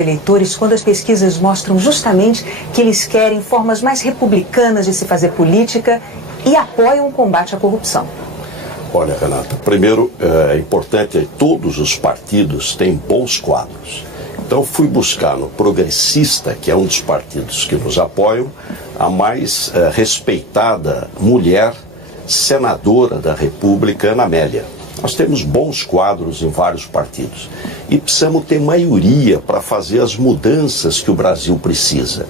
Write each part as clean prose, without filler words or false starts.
eleitores quando as pesquisas mostram justamente que eles querem formas mais republicanas de se fazer política e apoiam o combate à corrupção? Olha, Renata, primeiro é importante que todos os partidos têm bons quadros. Então fui buscar no Progressista, que é um dos partidos que nos apoiam, a mais respeitada mulher senadora da República, Ana Amélia. Nós temos bons quadros em vários partidos e precisamos ter maioria para fazer as mudanças que o Brasil precisa.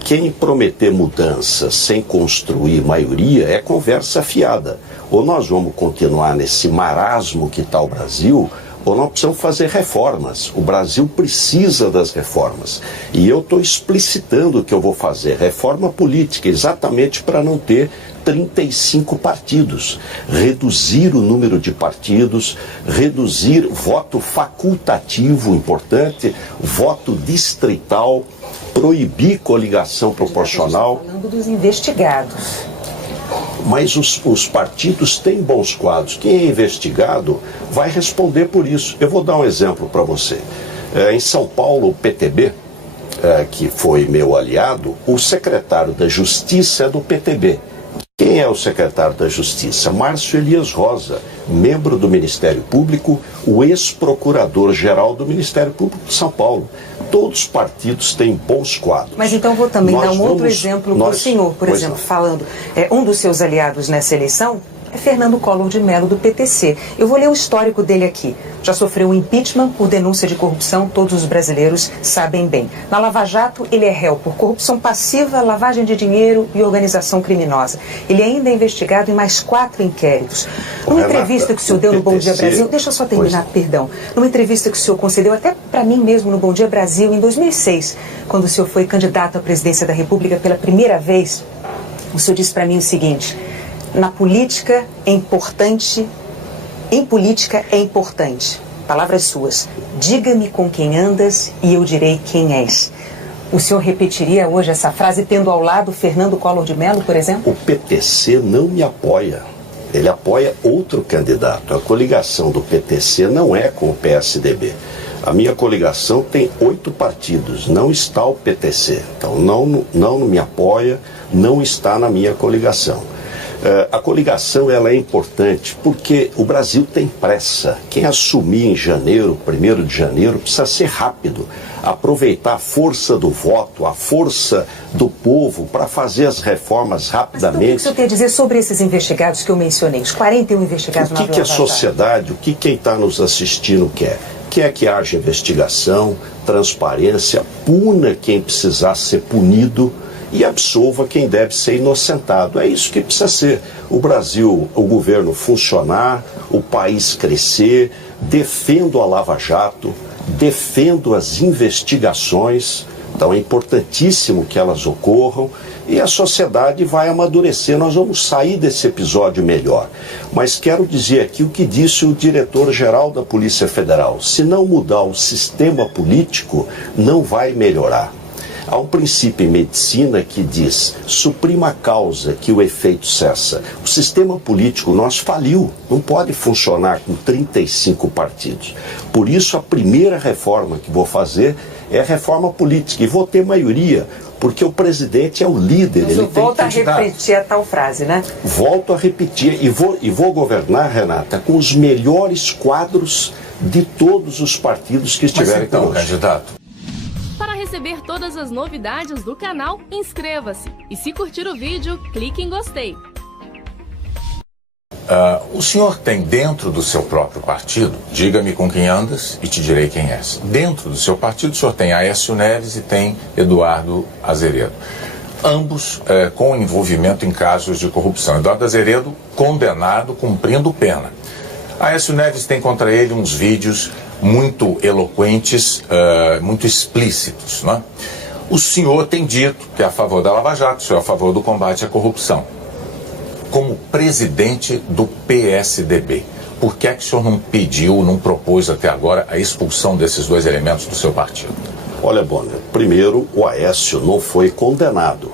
Quem prometer mudanças sem construir maioria é conversa fiada. Ou nós vamos continuar nesse marasmo que está o Brasil, ou nós precisamos fazer reformas. O Brasil precisa das reformas. E eu estou explicitando o que eu vou fazer. Reforma política, exatamente para não ter 35 partidos, reduzir o número de partidos, reduzir voto facultativo, importante, voto distrital, proibir coligação proporcional. Estamos falando dos investigados. Mas os partidos têm bons quadros. Quem é investigado vai responder por isso. Eu vou dar um exemplo para você. Em São Paulo, o PTB, que foi meu aliado, o secretário da Justiça é do PTB. Quem é o secretário da Justiça? Márcio Elias Rosa, membro do Ministério Público, o ex-procurador-geral do Ministério Público de São Paulo. Todos os partidos têm bons quadros. Mas então vou também dar um outro exemplo para o senhor, por exemplo, falando, um dos seus aliados nessa eleição é Fernando Collor de Mello, do PTC. Eu vou ler o histórico dele aqui. Já sofreu um impeachment por denúncia de corrupção, todos os brasileiros sabem bem. Na Lava Jato, ele é réu por corrupção passiva, lavagem de dinheiro e organização criminosa. Ele ainda é investigado em mais 4 inquéritos. Numa entrevista que o senhor deu no Bom Dia Brasil, deixa eu só terminar, perdão. Numa entrevista que o senhor concedeu até para mim mesmo no Bom Dia Brasil, em 2006, quando o senhor foi candidato à presidência da República pela primeira vez, o senhor disse para mim o seguinte: na política é importante, em política é importante. Palavras suas. Diga-me com quem andas e eu direi quem és. O senhor repetiria hoje essa frase tendo ao lado Fernando Collor de Mello, por exemplo? O PTC não me apoia. Ele apoia outro candidato. A coligação do PTC não é com o PSDB. A minha coligação tem 8 partidos, não está o PTC. Então não me apoia, não está na minha coligação. A coligação ela é importante porque o Brasil tem pressa. Quem assumir em janeiro, 1º de janeiro, precisa ser rápido. Aproveitar a força do voto, a força do povo para fazer as reformas rapidamente. Mas então, o que o senhor tem a dizer sobre esses investigados que eu mencionei? Os 41 investigados na Lava Jato? O que a sociedade, o que quem está nos assistindo quer? Quer que haja investigação, transparência, puna quem precisar ser punido e absolva quem deve ser inocentado. É isso que precisa ser. O Brasil, o governo funcionar, o país crescer, defendo a Lava Jato, defendo as investigações. Então é importantíssimo que elas ocorram e a sociedade vai amadurecer. Nós vamos sair desse episódio melhor. Mas quero dizer aqui o que disse o diretor-geral da Polícia Federal. Se não mudar o sistema político, não vai melhorar. Há um princípio em medicina que diz: suprima a causa que o efeito cessa. O sistema político nosso faliu, não pode funcionar com 35 partidos. Por isso a primeira reforma que vou fazer é a reforma política e vou ter maioria, porque o presidente é o líder. Ele volta a repetir a tal frase, né? Volto a repetir e vou governar, Renata, com os melhores quadros de todos os partidos que estiverem conosco. Candidato, para receber todas as novidades do canal, inscreva-se. E se curtir o vídeo, clique em gostei. O senhor tem dentro do seu próprio partido, diga-me com quem andas e te direi quem és. Dentro do seu partido, o senhor tem Aécio Neves e tem Eduardo Azeredo. Ambos com envolvimento em casos de corrupção. Eduardo Azeredo condenado, cumprindo pena. Aécio Neves tem contra ele uns vídeos muito eloquentes, muito explícitos, né? O senhor tem dito que é a favor da Lava Jato, o senhor é a favor do combate à corrupção. Como presidente do PSDB, por que é que o senhor não pediu, não propôs até agora a expulsão desses 2 elementos do seu partido? Olha, Bonner, primeiro, o Aécio não foi condenado.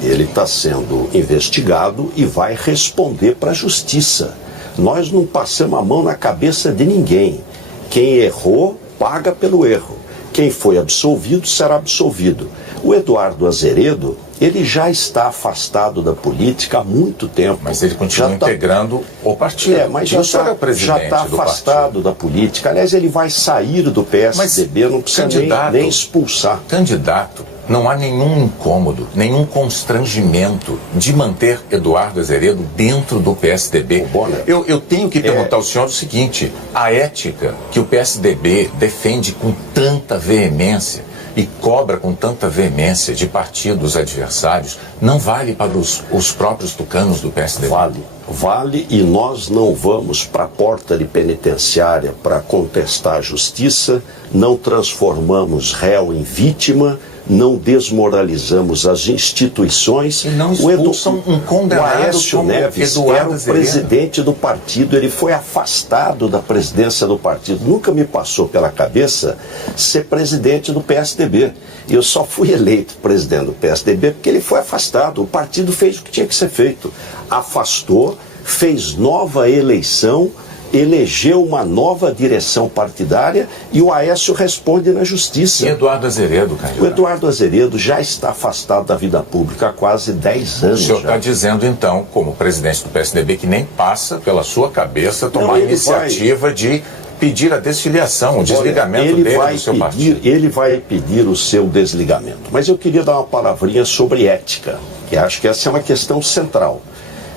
Ele está sendo investigado e vai responder para a justiça. Nós não passamos a mão na cabeça de ninguém. Quem errou, paga pelo erro. Quem foi absolvido será absolvido. O Eduardo Azeredo, ele já está afastado da política há muito tempo. Mas ele continua integrando o partido. Mas já está afastado da política. Aliás, ele vai sair do PSDB, não precisa nem expulsar. Candidato, não há nenhum incômodo, nenhum constrangimento de manter Eduardo Azeredo dentro do PSDB. Eu tenho que perguntar ao senhor o seguinte: a ética que o PSDB defende com tanta veemência e cobra com tanta veemência de partidos adversários, não vale para os próprios tucanos do PSDB? Vale, e nós não vamos para a porta de penitenciária para contestar a justiça, não transformamos réu em vítima, não desmoralizamos as instituições. E não expulsam um condenado. O Aécio Neves era o presidente do partido, ele foi afastado da presidência do partido. Nunca me passou pela cabeça ser presidente do PSDB. Eu só fui eleito presidente do PSDB porque ele foi afastado. O partido fez o que tinha que ser feito. Afastou, fez nova eleição, elegeu uma nova direção partidária e o Aécio responde na justiça. E Eduardo Azeredo, candidato? O Eduardo Azeredo já está afastado da vida pública há quase 10 anos. O senhor está dizendo, então, como presidente do PSDB, que nem passa pela sua cabeça tomar a iniciativa de pedir a desfiliação, o desligamento dele do seu partido. Ele vai pedir o seu desligamento. Mas eu queria dar uma palavrinha sobre ética, que acho que essa é uma questão central.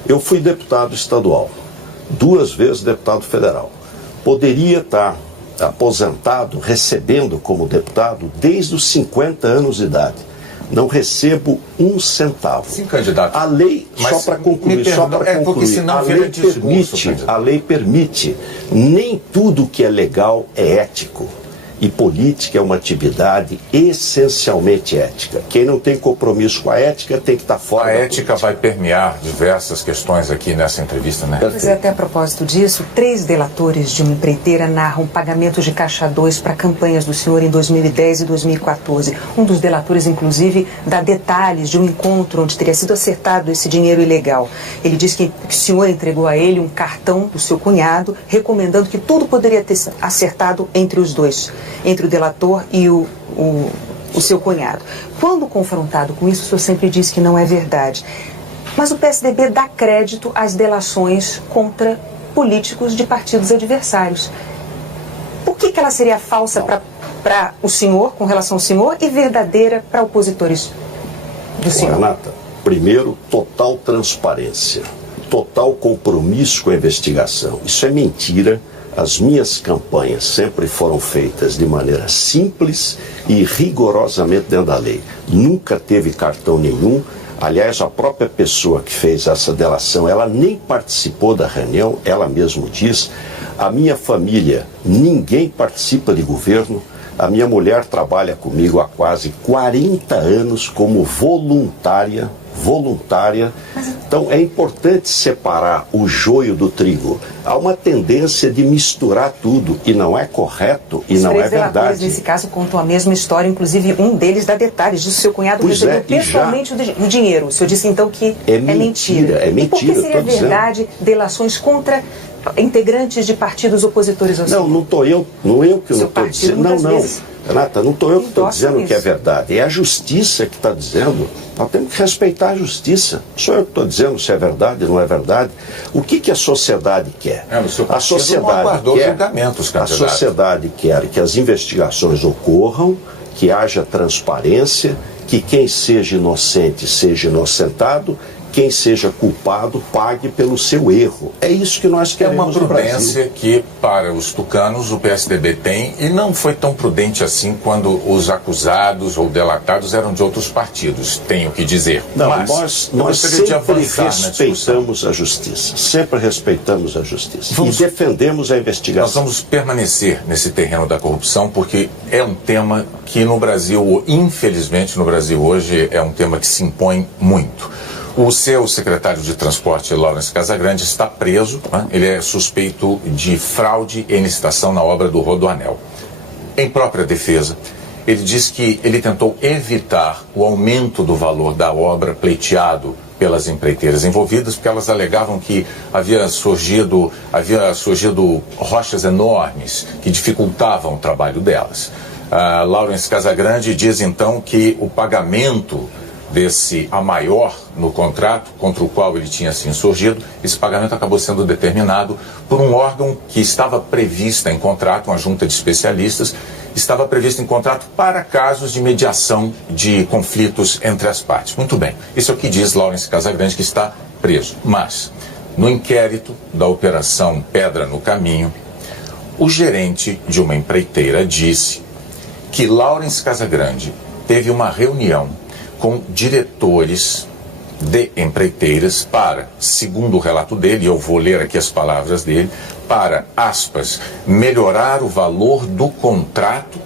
Eu fui deputado estadual, 2 vezes deputado federal. Poderia estar aposentado, recebendo como deputado desde os 50 anos de idade. Não recebo 1 centavo. Sim, candidato. A lei, só para concluir, a lei permite. Nem tudo que é legal é ético. E política é uma atividade essencialmente ética. Quem não tem compromisso com a ética tem que estar fora da política. A ética vai permear diversas questões aqui nessa entrevista, né? Pois é, até a propósito disso, 3 delatores de uma empreiteira narram pagamentos de caixa 2 para campanhas do senhor em 2010 e 2014. Um dos delatores, inclusive, dá detalhes de um encontro onde teria sido acertado esse dinheiro ilegal. Ele diz que o senhor entregou a ele um cartão do seu cunhado, recomendando que tudo poderia ter acertado entre os dois, entre o delator e o seu cunhado. Quando confrontado com isso, o senhor sempre diz que não é verdade. Mas o PSDB dá crédito às delações contra políticos de partidos adversários. Por que ela seria falsa para o senhor, com relação ao senhor, e verdadeira para opositores do senhor? Renata, primeiro, total transparência, total compromisso com a investigação. Isso é mentira. As minhas campanhas sempre foram feitas de maneira simples e rigorosamente dentro da lei. Nunca teve cartão nenhum. Aliás, a própria pessoa que fez essa delação, ela nem participou da reunião, ela mesma diz. A minha família, ninguém participa de governo. A minha mulher trabalha comigo há quase 40 anos como voluntária. Então é importante separar o joio do trigo. Há uma tendência de misturar tudo e não é correto e não é verdade. Os 3 delatores nesse caso contam a mesma história, inclusive um deles dá detalhes diz que o seu cunhado recebeu pessoalmente o dinheiro. O senhor disse então que é mentira. É mentira. E por que seria verdade delações contra integrantes de partidos opositores ao senhor? Não estou eu que não estou dizendo. Não. Renata, não estou eu que estou dizendo que é verdade. É a justiça que está dizendo. Nós temos que respeitar a justiça. Sou eu que estou dizendo se é verdade ou não é verdade. O que a sociedade quer? A sociedade quer que as investigações ocorram, que haja transparência, que quem seja inocente seja inocentado, quem seja culpado pague pelo seu erro. É isso que nós queremos no Brasil. É uma prudência que, para os tucanos, o PSDB tem, e não foi tão prudente assim quando os acusados ou delatados eram de outros partidos, tenho que dizer. Não, mas nós sempre respeitamos a justiça. Sempre respeitamos a justiça. E defendemos a investigação. Nós vamos permanecer nesse terreno da corrupção, porque é um tema que no Brasil, infelizmente no Brasil hoje, é um tema que se impõe muito. O seu secretário de Transporte, Laurence Casagrande, está preso. Ele é suspeito de fraude em licitação na obra do Rodoanel. Em própria defesa, ele diz que ele tentou evitar o aumento do valor da obra pleiteado pelas empreiteiras envolvidas, porque elas alegavam que havia surgido rochas enormes que dificultavam o trabalho delas. Laurence Casagrande diz então que o pagamento a maior no contrato contra o qual ele tinha se insurgido, esse pagamento acabou sendo determinado por um órgão que estava previsto em contrato, uma junta de especialistas, estava previsto em contrato para casos de mediação de conflitos entre as partes. Muito bem, isso é o que diz Laurence Casagrande, que está preso. Mas, no inquérito da Operação Pedra no Caminho, o gerente de uma empreiteira disse que Laurence Casagrande teve uma reunião com diretores de empreiteiras para, segundo o relato dele, eu vou ler aqui as palavras dele, para, aspas, melhorar o valor do contrato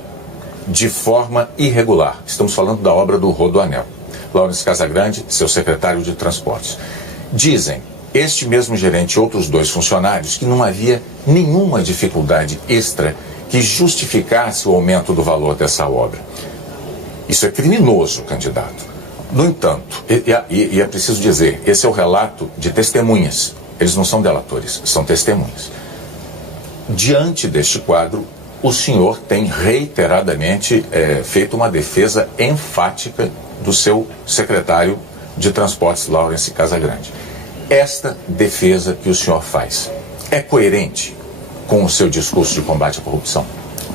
de forma irregular. Estamos falando da obra do Rodoanel. Laurence Casagrande, seu secretário de Transportes. Dizem este mesmo gerente e outros 2 funcionários que não havia nenhuma dificuldade extra que justificasse o aumento do valor dessa obra. Isso é criminoso, candidato. No entanto, e é preciso dizer, esse é o relato de testemunhas. Eles não são delatores, são testemunhas. Diante deste quadro, o senhor tem reiteradamente feito uma defesa enfática do seu secretário de Transportes, Laurence Casagrande. Esta defesa que o senhor faz é coerente com o seu discurso de combate à corrupção?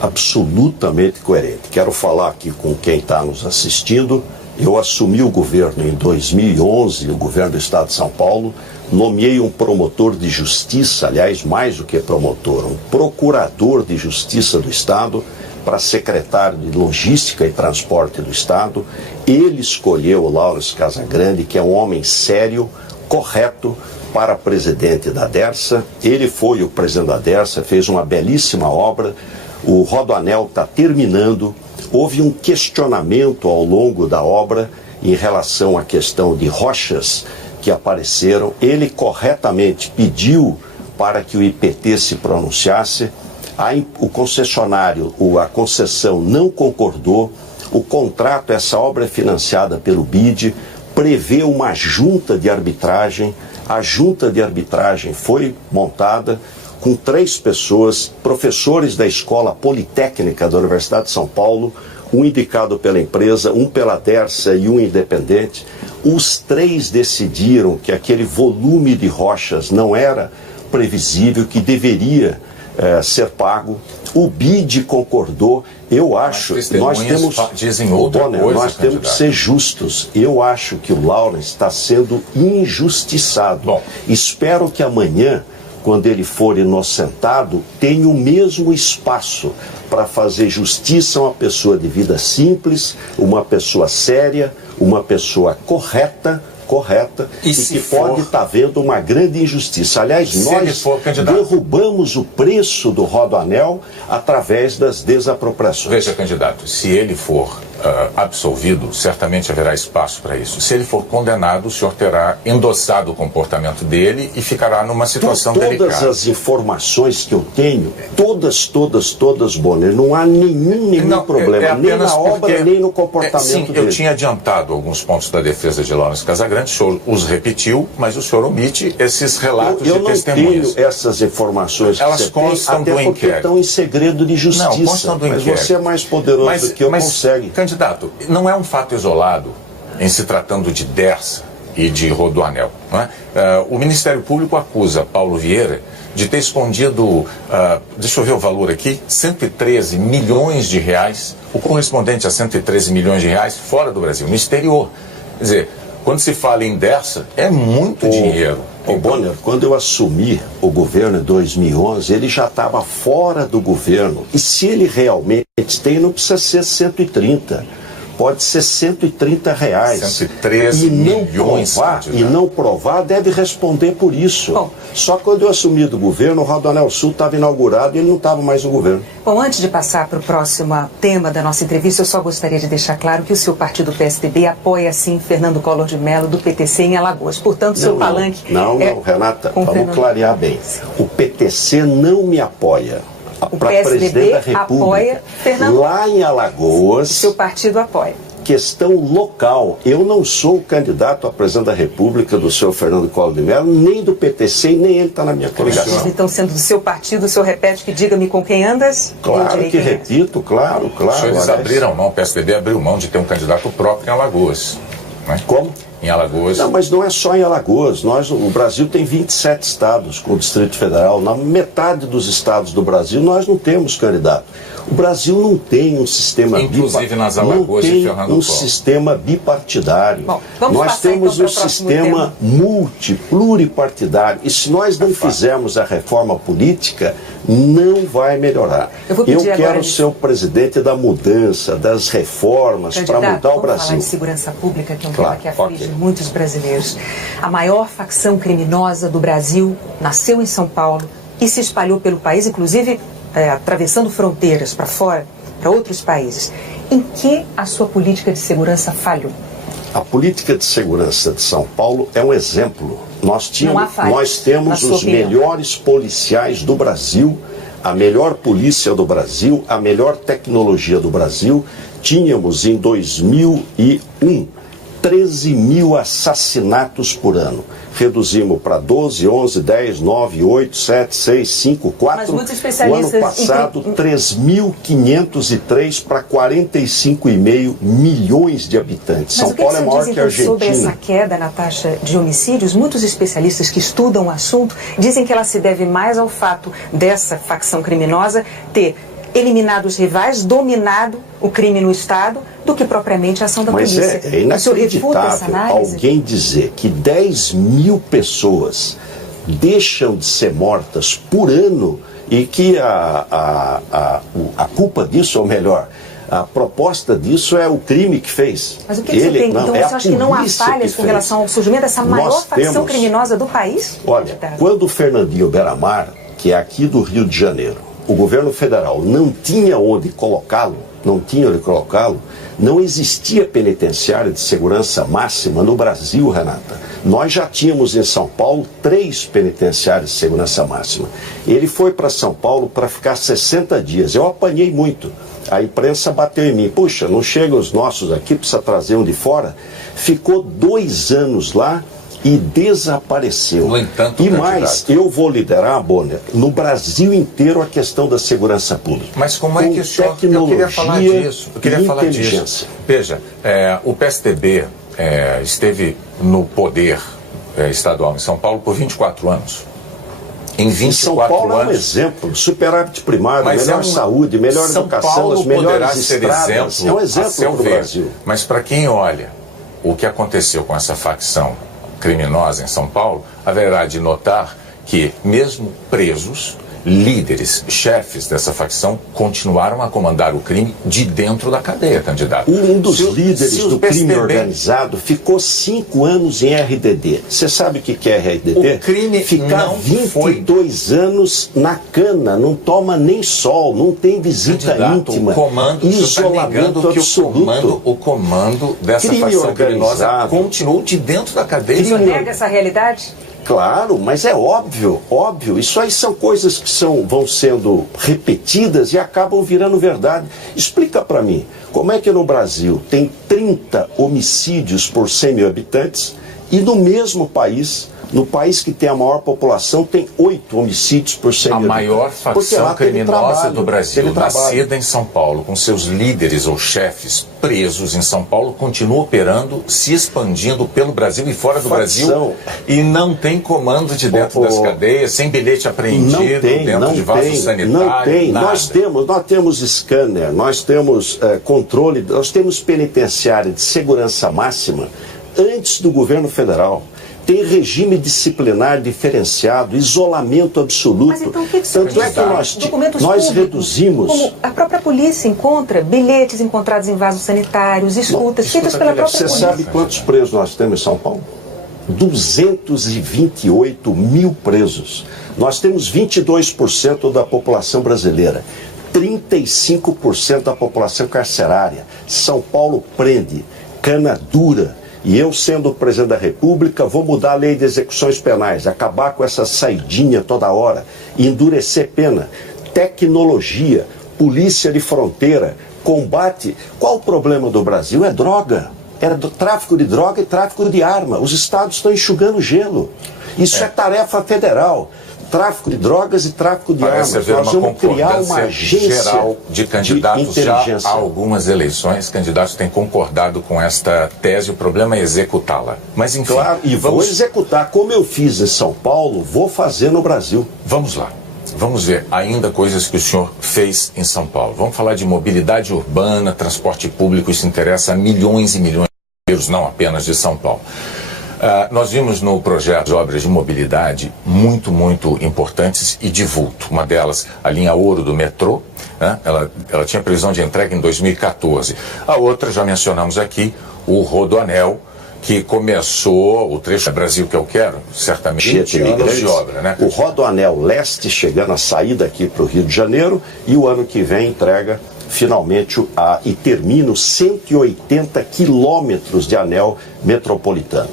Absolutamente coerente. Quero falar aqui com quem está nos assistindo. Eu assumi o governo em 2011, o governo do Estado de São Paulo, nomeei um promotor de justiça, aliás, mais do que promotor, um procurador de justiça do Estado para secretário de Logística e Transporte do Estado. Ele escolheu o Laurence Casagrande, que é um homem sério, correto, para presidente da Dersa. Ele foi o presidente da Dersa, fez uma belíssima obra. O Rodoanel está terminando. Houve um questionamento ao longo da obra em relação à questão de rochas que apareceram. Ele corretamente pediu para que o IPT se pronunciasse. O concessionário, a concessão não concordou. O contrato, essa obra é financiada pelo BID, prevê uma junta de arbitragem. A junta de arbitragem foi montada com 3 pessoas, professores da Escola Politécnica da Universidade de São Paulo, um indicado pela empresa, um pela Dersa e um independente. Os 3 decidiram que aquele volume de rochas não era previsível, que deveria ser pago. O BID concordou. Eu acho, nós temos que ser justos. Eu acho que o Laurence está sendo injustiçado. Bom. Espero que amanhã, quando ele for inocentado, tenha o mesmo espaço para fazer justiça a uma pessoa de vida simples, uma pessoa séria, uma pessoa correta, e que pode estar vendo uma grande injustiça. Aliás, nós derrubamos o preço do Rodoanel através das desapropriações. Veja, candidato, se ele for absolvido, certamente haverá espaço para isso. Se ele for condenado, o senhor terá endossado o comportamento dele e ficará numa situação delicada. Todas as informações que eu tenho, todas, Bonner, não há nenhum problema, nem na obra, nem no comportamento dele. Eu tinha adiantado alguns pontos da defesa de Laurence Casagrande, o senhor os repetiu, mas o senhor omite esses relatos de testemunhas. Eu não tenho essas informações. Elas constam do inquérito. Até porque estão em segredo de justiça. Não, constam do inquérito. Mas você é mais poderoso do que eu, consegue. Candidato, não é um fato isolado em se tratando de Dersa e de Rodoanel. Não é? O Ministério Público acusa Paulo Vieira de ter escondido, deixa eu ver o valor aqui, 113 milhões de reais, o correspondente a 113 milhões de reais fora do Brasil, no exterior. Quer dizer, quando se fala em Dersa, é muito dinheiro. Bonner, quando eu assumi o governo em 2011, ele já estava fora do governo. E se ele realmente tem, não precisa ser 130. Pode ser 130 reais. 113 milhões. E não provar, deve responder por isso. Bom, só quando eu assumi do governo, o Rodoanel Sul estava inaugurado e ele não estava mais no governo. Bom, antes de passar para o próximo tema da nossa entrevista, eu só gostaria de deixar claro que o seu partido PSDB apoia, sim, Fernando Collor de Mello, do PTC em Alagoas. Portanto, o seu palanque... Não, Renata, vamos clarear bem. O PTC não me apoia. O PSDB apoia Fernando... Lá em Alagoas... Seu partido apoia. questão local. Eu não sou o candidato a presidente da República do senhor Fernando Collor de Mello, nem do PTC, nem ele está na minha coligação. Vocês então sendo do seu partido, o senhor repete que diga-me com quem andas? Claro que repito, claro. Eles abriram mão, o PSDB abriu mão de ter um candidato próprio em Alagoas. Né? Como? Em Alagoas. Não, mas não é só em Alagoas. O Brasil tem 27 estados com o Distrito Federal. Na metade dos estados do Brasil nós não temos candidato. O Brasil não tem um sistema inclusive nas Alagoas de Fernando Collor. Sistema bipartidário. Bom, nós temos um sistema pluripartidário. E se nós não fizermos a reforma política, não vai melhorar. Eu quero ser o presidente da mudança, das reformas, para mudar o Brasil. Vamos falar de segurança pública, que é um tema que aflige muitos brasileiros. A maior facção criminosa do Brasil nasceu em São Paulo e se espalhou pelo país, inclusive atravessando fronteiras para fora, para outros países. Em que a sua política de segurança falhou? A política de segurança de São Paulo é um exemplo. Nós temos os melhores policiais do Brasil, a melhor polícia do Brasil, a melhor tecnologia do Brasil. Tínhamos em 2001 13 mil assassinatos por ano. Reduzimos para 12, 11, 10, 9, 8, 7, 6, 5, 4. O ano passado, 3.503 para 45,5 milhões de habitantes. São Paulo é maior que a Argentina. Sobre essa queda na taxa de homicídios, muitos especialistas que estudam o assunto dizem que ela se deve mais ao fato dessa facção criminosa ter eliminado os rivais, dominado o crime no Estado, do que propriamente a ação da polícia. Mas é inacreditável alguém dizer que 10 mil pessoas deixam de ser mortas por ano e que a culpa disso, ou melhor, a proposta disso é o crime que fez. Mas o que você tem? Então você acha que não há falhas com relação ao surgimento dessa maior facção criminosa do país? Olha, quando o Fernandinho Beiramar, que é aqui do Rio de Janeiro, o governo federal não tinha onde colocá-lo, não existia penitenciária de segurança máxima no Brasil, Renata. Nós já tínhamos em São Paulo 3 penitenciárias de segurança máxima. Ele foi para São Paulo para ficar 60 dias. Eu apanhei muito. A imprensa bateu em mim. Puxa, não chegam os nossos aqui, precisa trazer um de fora. Ficou 2 anos lá e desapareceu. No entanto, e mais, eu vou liderar, Bonner, no Brasil inteiro a questão da segurança pública. Mas como é que o senhor... Eu queria falar disso. Veja, o PSDB esteve no poder estadual em São Paulo por 24 anos. Em 24 São Paulo anos, é um exemplo, superávit primário, melhor saúde, melhor educação, as melhores estradas. É um exemplo para o Brasil. Mas para quem olha o que aconteceu com essa facção criminosa em São Paulo, haverá de notar que, mesmo presos, líderes, chefes dessa facção continuaram a comandar o crime de dentro da cadeia, candidato. Um dos líderes do crime organizado ficou 5 anos em RDD. Você sabe o que é RDD? O crime ficar 22 anos na cana, não toma nem sol, não tem visita íntima. O comando, isolamento absoluto. O comando dessa facção criminosa continuou de dentro da cadeia. Você nega essa realidade? Claro, mas é óbvio. Isso aí são coisas que vão sendo repetidas e acabam virando verdade. Explica para mim, como é que no Brasil tem 30 homicídios por 100 mil habitantes e no mesmo país, no país que tem a maior população, tem 8 homicídios por 100 mil habitantes? A maior facção criminosa do Brasil, nascida em São Paulo, com seus líderes ou chefes presos em São Paulo, continua operando, se expandindo pelo Brasil e fora do Brasil, e não tem comando de dentro das cadeias, sem bilhete apreendido, dentro de vaso sanitário. Não tem. Nós temos scanner, nós temos controle, nós temos penitenciária de segurança máxima antes do governo federal. Tem regime disciplinar diferenciado, isolamento absoluto. Mas então o que Tanto é que nós reduzimos... Como a própria polícia encontra bilhetes encontrados em vasos sanitários, escutas feitas pela própria polícia. Você sabe quantos presos nós temos em São Paulo? 228 mil presos. Nós temos 22% da população brasileira. 35% da população carcerária. São Paulo prende, cana dura. E eu, sendo o presidente da República, vou mudar a lei de execuções penais, acabar com essa saidinha toda hora, endurecer pena, tecnologia, polícia de fronteira, combate. Qual o problema do Brasil? É droga. Era do tráfico de droga e tráfico de arma. Os estados estão enxugando gelo. Isso é tarefa federal. Tráfico de drogas e tráfico de armas. Nós vamos criar uma agência geral de candidatos. Já há algumas eleições, candidatos têm concordado com esta tese, o problema é executá-la. Mas enfim... Claro, e vou executar como eu fiz em São Paulo, vou fazer no Brasil. Vamos lá. Vamos ver ainda coisas que o senhor fez em São Paulo. Vamos falar de mobilidade urbana, transporte público, isso interessa a milhões e milhões de brasileiros, não apenas de São Paulo. Nós vimos no projeto de obras de mobilidade muito importantes e de vulto. Uma delas, a linha Ouro do metrô, né? Ela tinha previsão de entrega em 2014. A outra, já mencionamos aqui, o Rodoanel, que começou o trecho Brasil que eu quero, certamente 20 anos de obra, né? O Rodoanel Leste chegando a sair daqui para o Rio de Janeiro e o ano que vem entrega finalmente e termina os 180 quilômetros de anel metropolitano.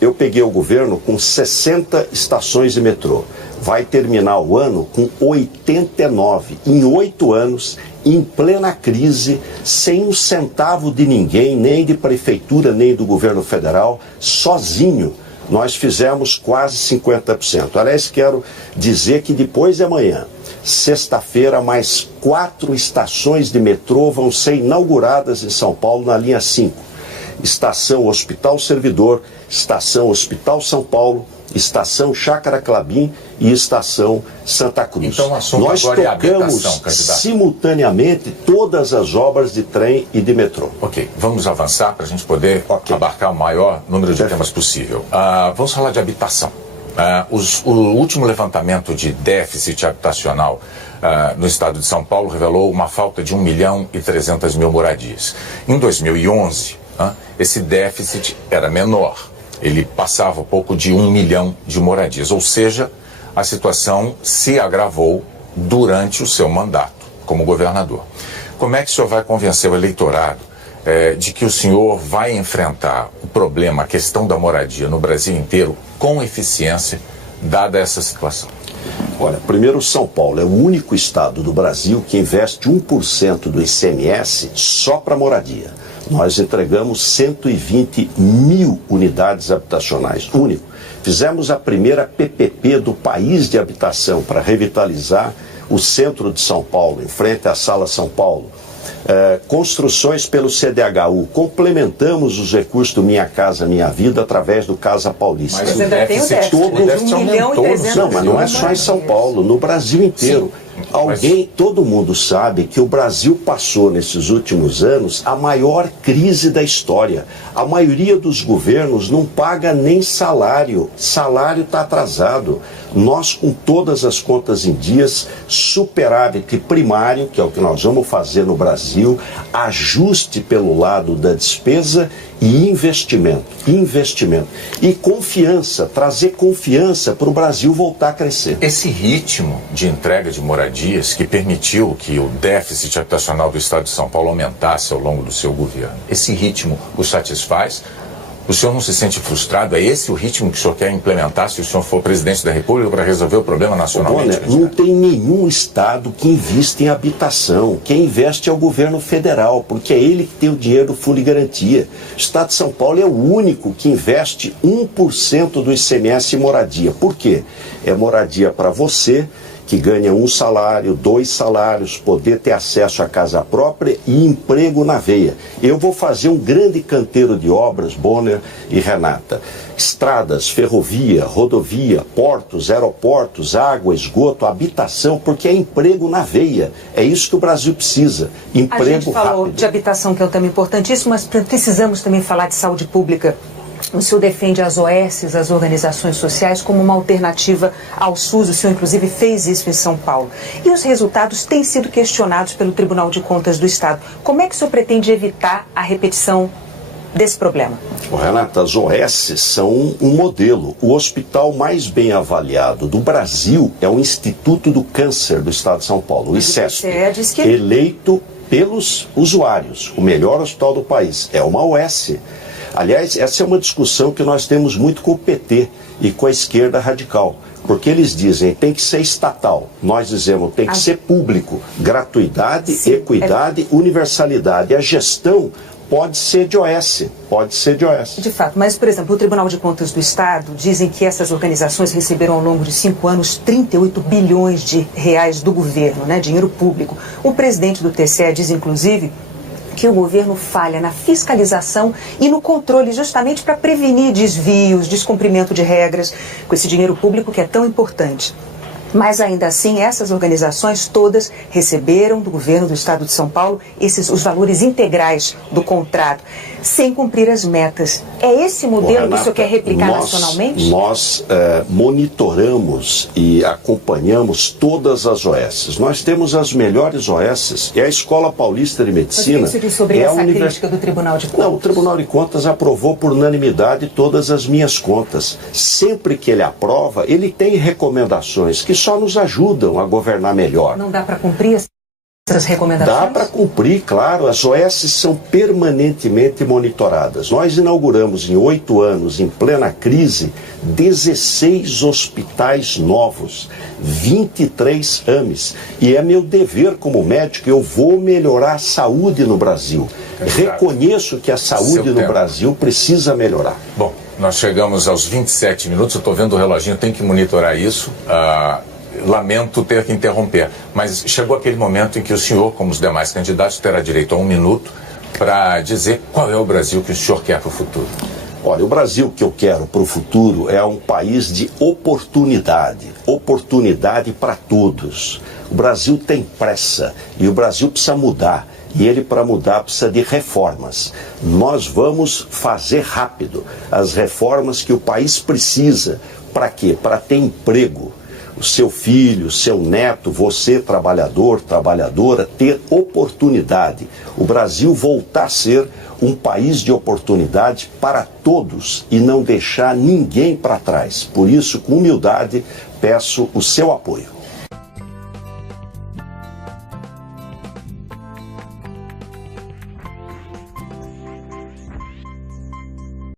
Eu peguei o governo com 60 estações de metrô. Vai terminar o ano com 89. Em 8 anos, em plena crise, sem um centavo de ninguém, nem de prefeitura, nem do governo federal, sozinho, nós fizemos quase 50%. Aliás, quero dizer que depois de amanhã, sexta-feira, mais 4 estações de metrô vão ser inauguradas em São Paulo na linha 5. Estação Hospital Servidor, Estação Hospital São Paulo, Estação Chácara Clabim e Estação Santa Cruz. Então, o assunto nós agora tocamos é a habitação, candidato. Simultaneamente todas as obras de trem e de metrô. Ok, vamos avançar para a gente poder abarcar o maior número de temas possível. Vamos falar de habitação. O último levantamento de déficit habitacional no estado de São Paulo revelou uma falta de 1.300.000 moradias. Em 2011, esse déficit era menor. Ele passava um pouco de 1 milhão de moradias. Ou seja, a situação se agravou durante o seu mandato como governador. Como é que o senhor vai convencer o eleitorado de que o senhor vai enfrentar o problema, a questão da moradia no Brasil inteiro com eficiência, dada essa situação? Olha, primeiro, São Paulo é o único estado do Brasil que investe 1% do ICMS só para moradia. Nós entregamos 120 mil unidades habitacionais, único. Fizemos a primeira PPP do país de habitação para revitalizar o centro de São Paulo, em frente à Sala São Paulo. Construções pelo CDHU, complementamos os recursos do Minha Casa Minha Vida através do Casa Paulista. Mas ainda tem o déficit, Não, mas não é só em São Paulo, no Brasil inteiro. Sim. Todo mundo sabe que o Brasil passou nesses últimos anos a maior crise da história. A maioria dos governos não paga nem salário. Salário está atrasado. Nós, com todas as contas em dias, superávit primário, que é o que nós vamos fazer no Brasil, ajuste pelo lado da despesa e investimento. E confiança, trazer confiança para o Brasil voltar a crescer. Esse ritmo de entrega de moradias que permitiu que o déficit habitacional do estado de São Paulo aumentasse ao longo do seu governo, esse ritmo o satisfaz? O senhor não se sente frustrado? É esse o ritmo que o senhor quer implementar se o senhor for presidente da República para resolver o problema nacionalmente? Não tem nenhum estado que investe em habitação. Quem investe é o governo federal, porque é ele que tem o dinheiro do Fundo de Garantia. O estado de São Paulo é o único que investe 1% do ICMS em moradia. Por quê? É moradia para você, que ganha 1 salário, 2 salários, poder ter acesso à casa própria e emprego na veia. Eu vou fazer um grande canteiro de obras, Bonner e Renata. Estradas, ferrovia, rodovia, portos, aeroportos, água, esgoto, habitação, porque é emprego na veia. É isso que o Brasil precisa, emprego rápido. A gente falou de habitação, que é um tema importantíssimo, mas precisamos também falar de saúde pública. O senhor defende as OS, as organizações sociais, como uma alternativa ao SUS. O senhor, inclusive, fez isso em São Paulo. E os resultados têm sido questionados pelo Tribunal de Contas do Estado. Como é que o senhor pretende evitar a repetição desse problema? Renata, as OS são um modelo. O hospital mais bem avaliado do Brasil é o Instituto do Câncer do Estado de São Paulo, o ICESP, eleito pelos usuários. O melhor hospital do país é uma UES. Aliás, essa é uma discussão que nós temos muito com o PT e com a esquerda radical. Porque eles dizem tem que ser estatal. Nós dizemos tem que ser público. Gratuidade, equidade, universalidade. A gestão pode ser de OS, pode ser de OS. De fato, mas, por exemplo, o Tribunal de Contas do Estado dizem que essas organizações receberam ao longo de 5 anos 38 bilhões de reais do governo, né, dinheiro público. O presidente do TCE diz, inclusive, que o governo falha na fiscalização e no controle justamente para prevenir desvios, descumprimento de regras com esse dinheiro público que é tão importante. Mas ainda assim, essas organizações todas receberam do governo do estado de São Paulo os valores integrais do contrato, sem cumprir as metas. É esse modelo, Renata, que o senhor quer replicar nacionalmente? Nós monitoramos e acompanhamos todas as OS. Nós temos as melhores OS. E a Escola Paulista de Medicina... Mas o que você diz sobre essa crítica do Tribunal de Contas? Não, o Tribunal de Contas aprovou por unanimidade todas as minhas contas. Sempre que ele aprova, ele tem recomendações que só nos ajudam a governar melhor. Não dá para cumprir essas recomendações? Dá para cumprir, claro. As OS são permanentemente monitoradas. Nós inauguramos em 8 anos, em plena crise, 16 hospitais novos, 23 AMEs. E é meu dever como médico, eu vou melhorar a saúde no Brasil. Reconheço que a saúde no Brasil precisa melhorar. Bom, nós chegamos aos 27 minutos, eu estou vendo o reloginho, tem que monitorar isso. Lamento ter que interromper, mas chegou aquele momento em que o senhor, como os demais candidatos, terá direito a 1 minuto para dizer qual é o Brasil que o senhor quer para o futuro. Olha, o Brasil que eu quero para o futuro é um país de oportunidade, oportunidade para todos. O Brasil tem pressa e o Brasil precisa mudar. E ele, para mudar, precisa de reformas. Nós vamos fazer rápido as reformas que o país precisa. Para quê? Para ter emprego. O seu filho, seu neto, você, trabalhador, trabalhadora, ter oportunidade. O Brasil voltar a ser um país de oportunidade para todos e não deixar ninguém para trás. Por isso, com humildade, peço o seu apoio.